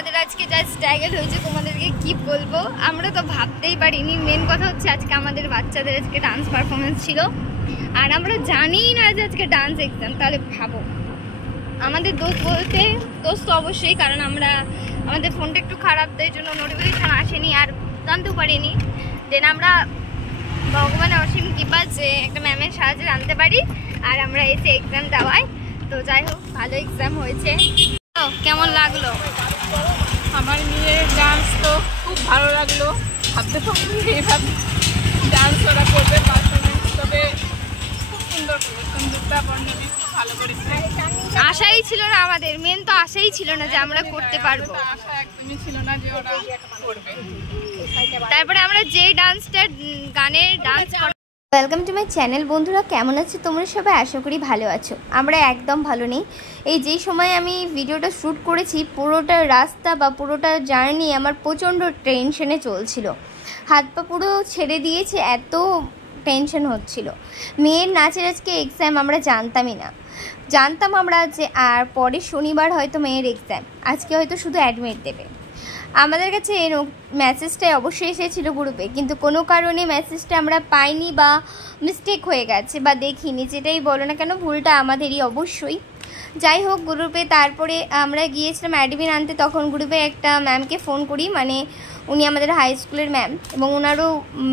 আমাদের আজকে যা স্ট্রাগল হয়েছে তোমাদেরকে কি বলবো, আমরা তো ভাবতেই পারিনি। মেন কথা হচ্ছে আজকে আমাদের বাচ্চাদের আজকে ডান্স পারফরমেন্স ছিল, আর আমরা জানিই না যে আজকে ডান্স এক্সাম। তাহলে ভাবো, আমাদের দোষ বলতে দোষ তো অবশ্যই, কারণ আমাদের ফোনটা একটু খারাপ, তাই জন্য নোটিফিকেশান আসেনি আর জানতেও পারিনি। দেন আমরা ভগবানের অসীম কৃপা যে একটা ম্যামের সাহায্যে জানতে পারি, আর আমরা এসে এক্সাম দেওয়াই। তো যাই হোক, ভালো এক্সাম হয়েছে। কেমন লাগলো? আমার মেয়ের ডান্স তো খুব ভালো লাগলো, ভাবতে পারিনি এইভাবে ডান্স ওরা করবে পারফরমেন্স, তবে খুব সুন্দর করেছেন, দুটা বর্ণনী খুব ভালো করেছে। আশাই ছিল না আমাদের, মেন তো আশাই ছিল না যে আমরা করতে পারবো, আশা একদমই ছিল না যে ওরা করবে। তারপরে আমরা যে ডান্সটা গানের dance. Welcome to my channel. বন্ধুরা কেমন আছো তোমরা সবাই? আশা করি ভালো আছো। আমরা একদম ভালো নেই। এই যে সময় আমি ভিডিওটা শ্যুট করেছি, পুরোটা রাস্তা বা পুরোটা জার্নি আমার প্রচণ্ড টেনশনে চলছিল, হাত পা পুরো ছেড়ে দিয়েছে, এত টেনশন হচ্ছিল। মেয়ের নাচের আজকে এক্সাম, আমরা জানতাম আমরা যে আর পরে শনিবার হয়তো মেয়ের এক্সাম, আজকে হয়তো শুধু অ্যাডমিট দেবে। আমাদের কাছে মেসেজটাই অবশ্যই এসেছিলো গ্রুপে, কিন্তু কোনো কারণে মেসেজটা আমরা পাইনি বা মিস্টেক হয়ে গেছে বা দেখিনি, যেটাই বলো না কেন ভুলটা আমাদেরই অবশ্যই। যাই হোক, গ্রুপে তারপরে আমরা গিয়েছিলাম অ্যাডমিন আনতে, তখন গ্রুপে একটা ম্যামকে ফোন করি, মানে উনি আমাদের হাই স্কুলের ম্যাম এবং ওনারও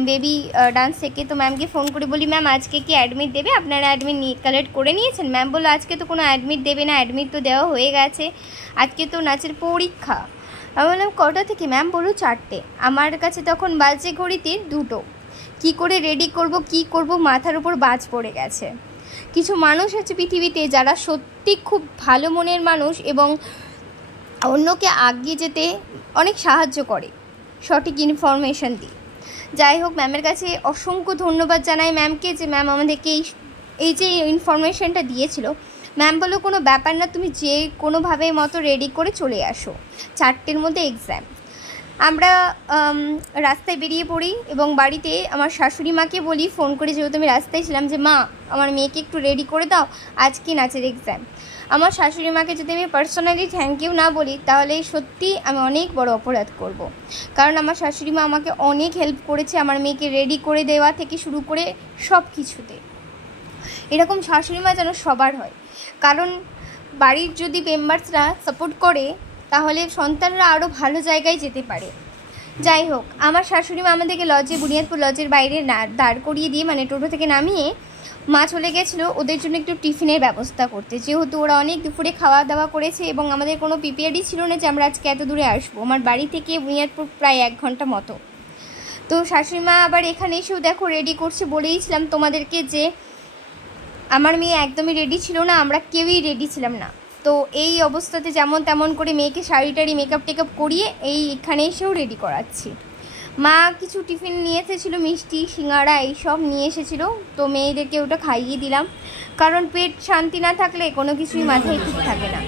বেবি ডান্স থেকে। তো ম্যামকে ফোন করে বলি, ম্যাম আজকে কি অ্যাডমিট দেবে? আপনারা অ্যাডমিট কালেক্ট করে নিয়েছেন? ম্যাম বললো আজকে তো কোনো অ্যাডমিট দেবে না, অ্যাডমিট তো দেওয়া হয়ে গেছে, আজকে তো নাচের পরীক্ষা। আমি বললাম কটা থেকে? ম্যাম বললো 4টে। আমার কাছে তখন বাজে ঘড়িতে 2টো। কী করে রেডি করব মাথার উপর বাজ পড়ে গেছে। কিছু মানুষ আছে পৃথিবীতে যারা সত্যি খুব ভালো মনের মানুষ এবং অন্যকে আগিয়ে যেতে অনেক সাহায্য করে সঠিক ইনফরমেশান দিয়ে। যাই হোক, ম্যামের কাছে অসংখ্য ধন্যবাদ জানাই ম্যামকে, যে ম্যাম আমাদেরকে এই যে ইনফরমেশানটা দিয়েছিল। ম্যাম বললো কোনো ব্যাপার না, তুমি যে কোনোভাবে মতো রেডি করে চলে আসো, 4টের মধ্যে এক্সাম। আমরা রাস্তায় বেরিয়ে পড়ি এবং বাড়িতে আমার শাশুড়ি মাকে বলি ফোন করে, যেহেতু আমি রাস্তায় ছিলাম, যে মা আমার মেয়েকে একটু রেডি করে দাও, আজকে নাচের এক্সাম। আমার শাশুড়ি মাকে যদি আমি পার্সোনালি থ্যাংক ইউ না বলি, তাহলে সত্যি আমি অনেক বড় অপরাধ করব। কারণ আমার শাশুড়ি মা আমাকে অনেক হেল্প করেছে, আমার মেয়েকে রেডি করে দেওয়া থেকে শুরু করে সব কিছুতে। এরকম শাশুড়ি মা যেন সবার হয়, কারণ বাড়ির যদি মেম্বার্সরা সাপোর্ট করে তাহলে সন্তানরা আরও ভালো জায়গায় যেতে পারে। যাই হোক, আমার শাশুড়ি মা আমাদেরকে বুনিয়াদপুর লজের বাইরে দাঁড় করিয়ে দিয়ে, মানে টোটো থেকে নামিয়ে মা চলে গেছিলো ওদের জন্য একটু টিফিনের ব্যবস্থা করতে, যেহেতু ওরা অনেক দুপুরে খাওয়া দাওয়া করেছে এবং আমাদের কোনো প্রিপেয়ারই ছিল না যে আমরা আজকে এত দূরে আসবো। আমার বাড়ি থেকে বুনিয়াদপুর প্রায় 1 ঘন্টা মতো। তো শাশুড়ি মা আবার এখানে এসেও দেখো রেডি করছে। বলেইছিলাম তোমাদেরকে যে আমার মেয়ে একদমই রেডি ছিল না, আমরা কেউই রেডি ছিলাম না। তো এই অবস্থাতে যেমন তেমন করে মেয়েকে শাড়ি টাড়ি মেকআপ টেকআপ করিয়ে এখানে এসেও রেডি করাচ্ছি। মা কিছু টিফিন নিয়ে এসেছিলো, মিষ্টি সিঙ্গাড়া এইসব নিয়ে এসেছিলো, তো মেয়েদেরকে ওটা খাইয়ে দিলাম, কারণ পেট শান্তি না থাকলে কোনো কিছুই মাথায় ঠিক থাকে না।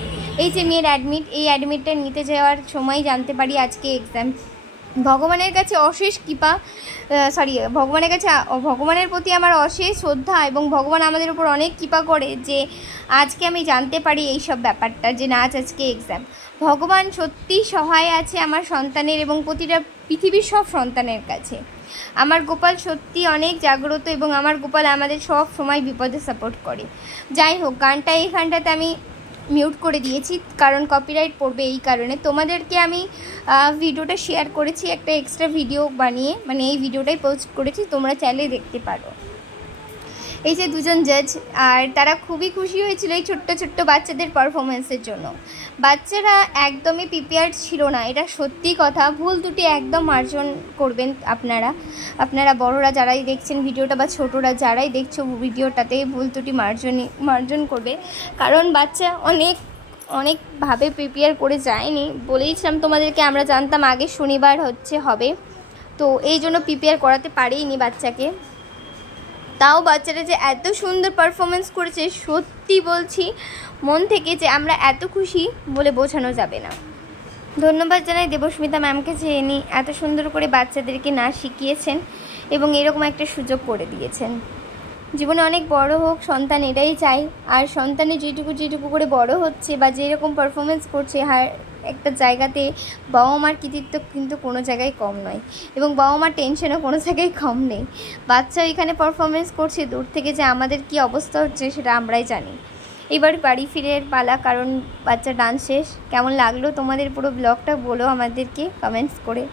এই যে মেয়ের অ্যাডমিট, এই অ্যাডমিটটা নিতে যাওয়ার সময় জানতে পারি আজকে এক্সাম। ভগবানের কাছে অশেষ কৃপা, ভগবানের প্রতি আমার অশেষ শ্রদ্ধা, এবং ভগবান আমাদের উপর অনেক কৃপা করে যে আজকে আমি জানতে পারি এই সব ব্যাপারটা, যে নাচ আজকে এক্সাম। ভগবান সত্যিই সহায় আছে আমার সন্তানের এবং প্রতিটা পৃথিবীর সব সন্তানের কাছে। আমার গোপাল সত্যি অনেক জাগ্রত এবং আমার গোপাল আমাদের সব সময় বিপদে সাপোর্ট করে। যাই হোক, এইখানটাতে আমি মিউট করে দিয়েছি, কারণ কপিরাইট পড়বে, এই কারণে। তোমাদেরকে আমি ভিডিওটা শেয়ার করেছি একটা এক্সট্রা ভিডিও বানিয়ে, মানে এই ভিডিওটাই পোস্ট করেছি, তোমরা চাইলে দেখতে পারো। এই যে 2জন জাজ, আর তারা খুবই খুশি হয়েছিল এই ছোট্ট ছোট্ট বাচ্চাদের পারফরমেন্সের জন্য। বাচ্চারা একদমই প্রিপেয়ার্ড ছিল না, এটা সত্যি কথা। ভুল ত্রুটি একদম মার্জন করবেন আপনারা বড়রা যারাই দেখছেন ভিডিওটা বা ছোটরা যারাই দেখছো ভিডিওটাতে, ভুল ত্রুটি মার্জন করবে, কারণ বাচ্চা অনেকভাবে প্রিপেয়ার করে যায়নি। বলেইছিলাম তোমাদেরকে, আমরা জানতাম আগে শনিবার হবে, তো এই জন্য প্রিপেয়ার করাতে পারিনি বাচ্চাকে। তাও বাচ্চারা যে এত সুন্দর পারফরমেন্স করেছে, সত্যি বলছি মন থেকে যে আমরা এত খুশি বলে বোঝানো যাবে না। ধন্যবাদ জানাই দেবস্মিতা ম্যামকে, যে ইনি এত সুন্দর করে বাচ্চাদেরকে নাচ শিখিয়েছেন এবং এরকম একটা সুযোগ করে দিয়েছেন। জীবনে অনেক বড় হোক সন্তান, এটাই চাই। আর সন্তানে যেটুকু করে বড় হচ্ছে বা যেরকম পারফরমেন্স করছে, একটা জায়গাতে বাবা মার কৃতিত্ব কিন্তু কোনো জায়গায় কম নয়, এবং বাবা মার টেনশনও কোনো জায়গায় কম নেই। বাচ্চা এখানে পারফরমেন্স করছে, দূর থেকে যে আমাদের কি অবস্থা হচ্ছে সেটা আমরাই জানি। এবার বাড়ি ফিরে পালা, কারণ বাচ্চা ডান্স শেষ। কেমন লাগলো তোমাদের পুরো ব্লগটা বলো আমাদেরকে কমেন্টস করে।